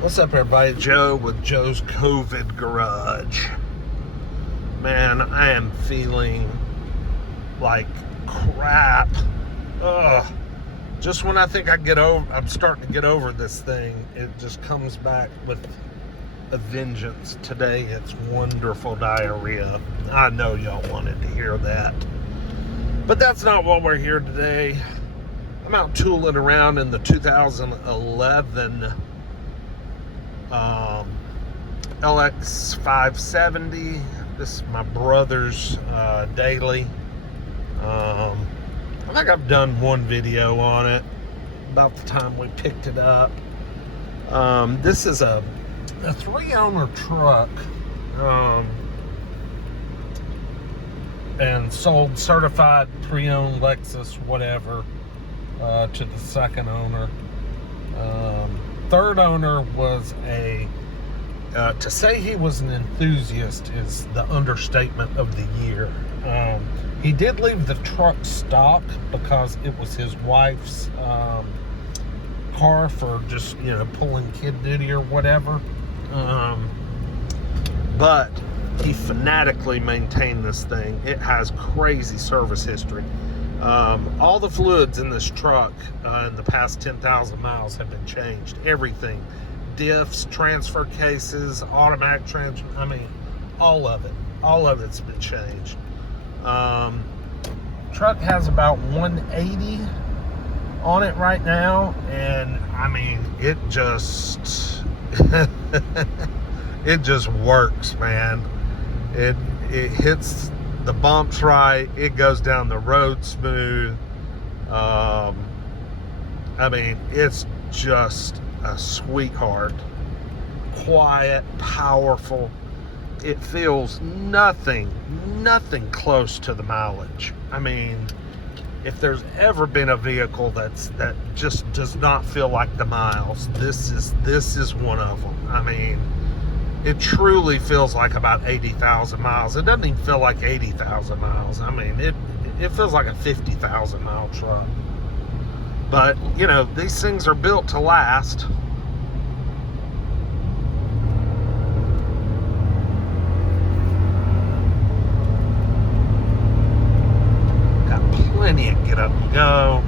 What's up, everybody? Joe with Joe's COVID Garage. Man, I am feeling like crap. Ugh. Just when I think I'm starting to get over this thing, it just comes back with a vengeance. Today, it's wonderful diarrhea. I know y'all wanted to hear that. But that's not what we're here today. I'm out tooling around in the 2011 LX 570. This is my brother's daily. I think I've done one video on it about the time we picked it up. This is a 3-owner truck, and sold certified pre-owned Lexus whatever to the second owner. Third owner was to say he was an enthusiast is the understatement of the year. He did leave the truck stock because it was his wife's car for just, pulling kid duty or whatever. But he fanatically maintained this thing. It has crazy service history. All the fluids in this truck in the past 10,000 miles have been changed. Everything. Diffs, transfer cases, automatic transfer. I mean, all of it. All of it's been changed. Truck has about 180 on it right now. And, I mean, it just... it just works, man. It hits the bumps right. It goes down the road smooth. I mean, it's just a sweetheart. Quiet, powerful. It feels nothing close to the mileage. I mean, if there's ever been a vehicle that just does not feel like the miles, this is one of them. I mean, it truly feels like about 80,000 miles. It doesn't even feel like 80,000 miles. I mean, it feels like a 50,000 mile truck. But, these things are built to last. Got plenty of get up and go.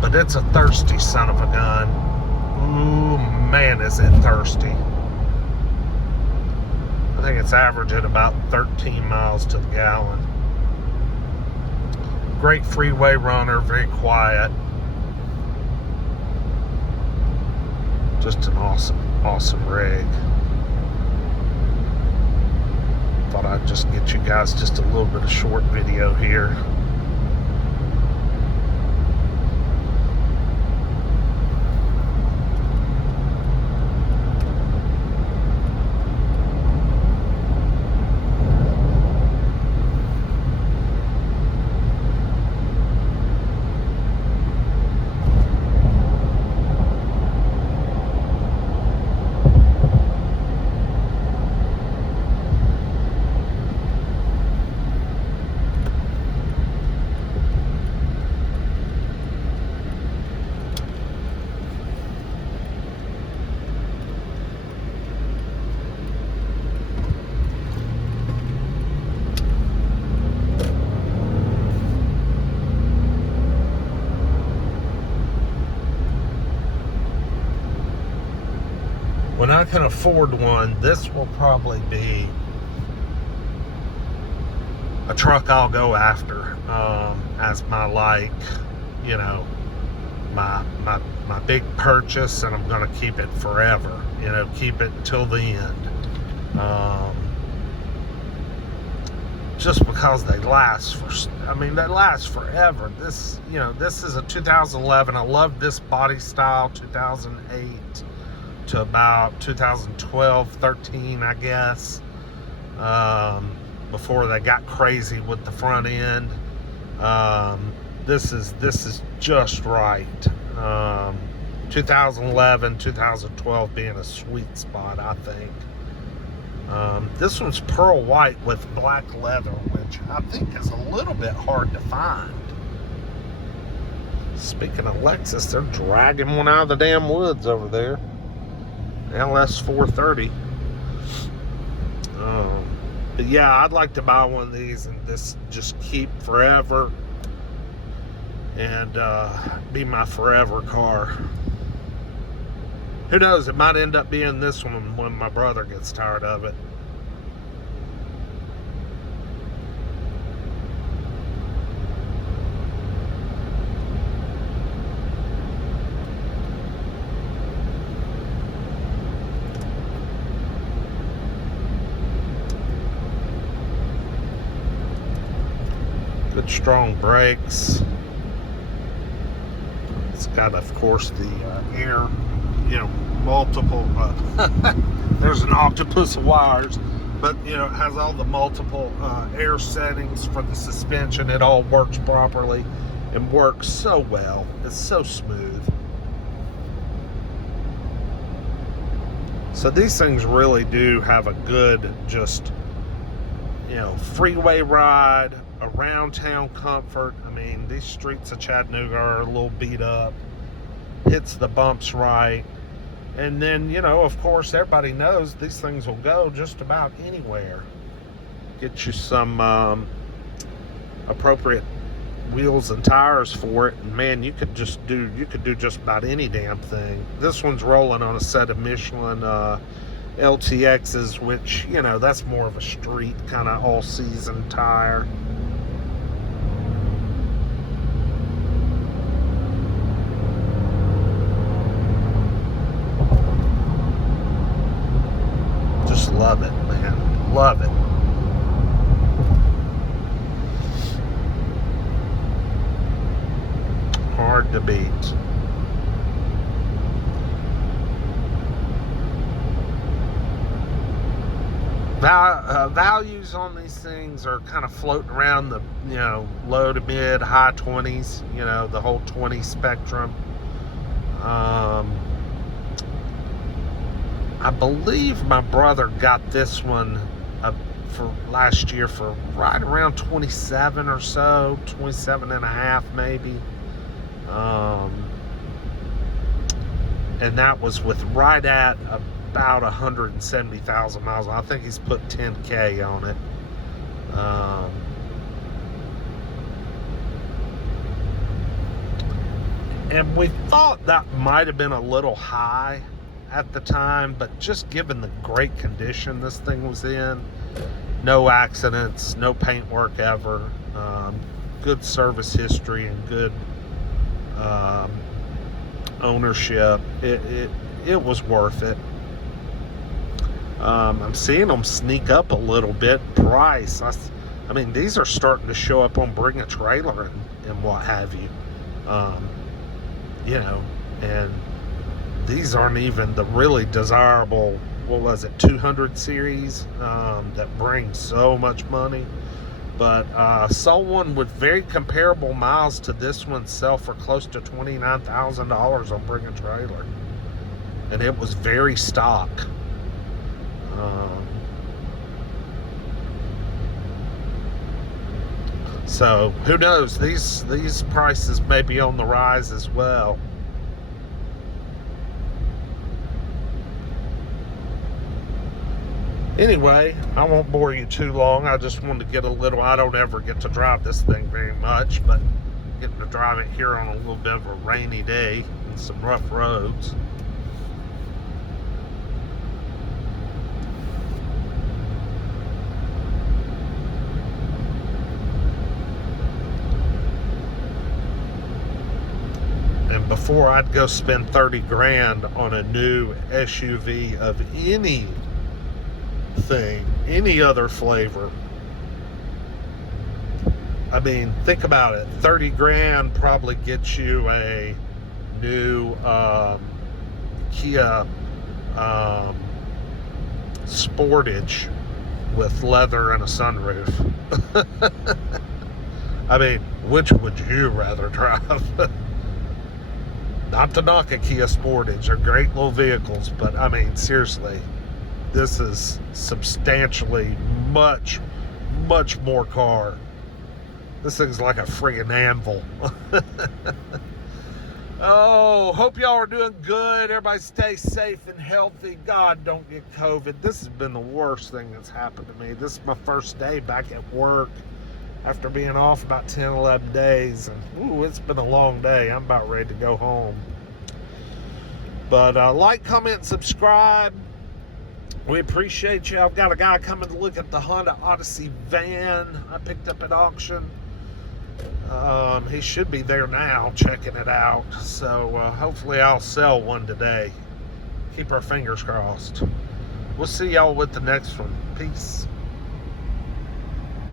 But it's a thirsty son of a gun. Ooh, man, is it thirsty. I think it's averaging about 13 miles to the gallon. Great freeway runner, very quiet. Just an awesome rig. Thought I'd just get you guys just a little bit of short video here. When I can afford one, this will probably be a truck I'll go after as my my big purchase, and I'm going to keep it forever. Keep it until the end. Just because they last they last forever. This is a 2011. I love this body style. 2008 to about 2012, 13, I guess, before they got crazy with the front end. This is just right. 2011, 2012 being a sweet spot, I think. This one's pearl white with black leather, which I think is a little bit hard to find. Speaking of Lexus, they're dragging one out of the damn woods over there. LS 430. But yeah, I'd like to buy one of these and just keep forever and be my forever car. Who knows? It might end up being this one when my brother gets tired of it. Good strong brakes. It's got, of course, the air, multiple. There's an octopus of wires, but it has all the multiple air settings for the suspension. It all works properly and works so well. It's so smooth. So these things really do have a good, just freeway ride, around town comfort. I mean, these streets of Chattanooga are a little beat up. Hits the bumps right. And then, of course, everybody knows these things will go just about anywhere. Get you some appropriate wheels and tires for it, and man, you could do just about any damn thing. This one's rolling on a set of Michelin LTXs, which, that's more of a street kind of all-season tire. Just love it, man. Love it. Hard to beat. Values on these things are kind of floating around the low to mid high 20s, the whole 20 spectrum. I believe my brother got this one for last year for right around 27 or so, 27 and a half maybe. And that was with right at about 170,000 miles. I think he's put 10K on it. And we thought that might have been a little high at the time, but just given the great condition this thing was in, no accidents, no paint work ever, good service history, and good ownership, it was worth it. I'm seeing them sneak up a little bit price. I mean, these are starting to show up on Bring a Trailer and what have you. And these aren't even the really desirable, 200 series that bring so much money. But saw one with very comparable miles to this one sell for close to $29,000 on Bring a Trailer. And it was very stock. So who knows? These prices may be on the rise as well. Anyway, I won't bore you too long. I just wanted to get I don't ever get to drive this thing very much, but getting to drive it here on a little bit of a rainy day and some rough roads. And before I'd go spend 30 grand on a new SUV of any other flavor. I mean, think about it. 30 grand probably gets you a new Kia Sportage with leather and a sunroof. I mean, which would you rather drive? Not to knock a Kia Sportage, they're great little vehicles, but I mean, seriously, this is substantially much more car. This thing's like a friggin' anvil. Oh, hope y'all are doing good. Everybody stay safe and healthy. God, don't get COVID. This has been the worst thing that's happened to me. This is my first day back at work after being off about 10, 11 days. And ooh, it's been a long day. I'm about ready to go home. But like, comment, subscribe. We appreciate you. I've got a guy coming to look at the Honda Odyssey van I picked up at auction. He should be there now checking it out. So hopefully I'll sell one today. Keep our fingers crossed. We'll see y'all with the next one. Peace.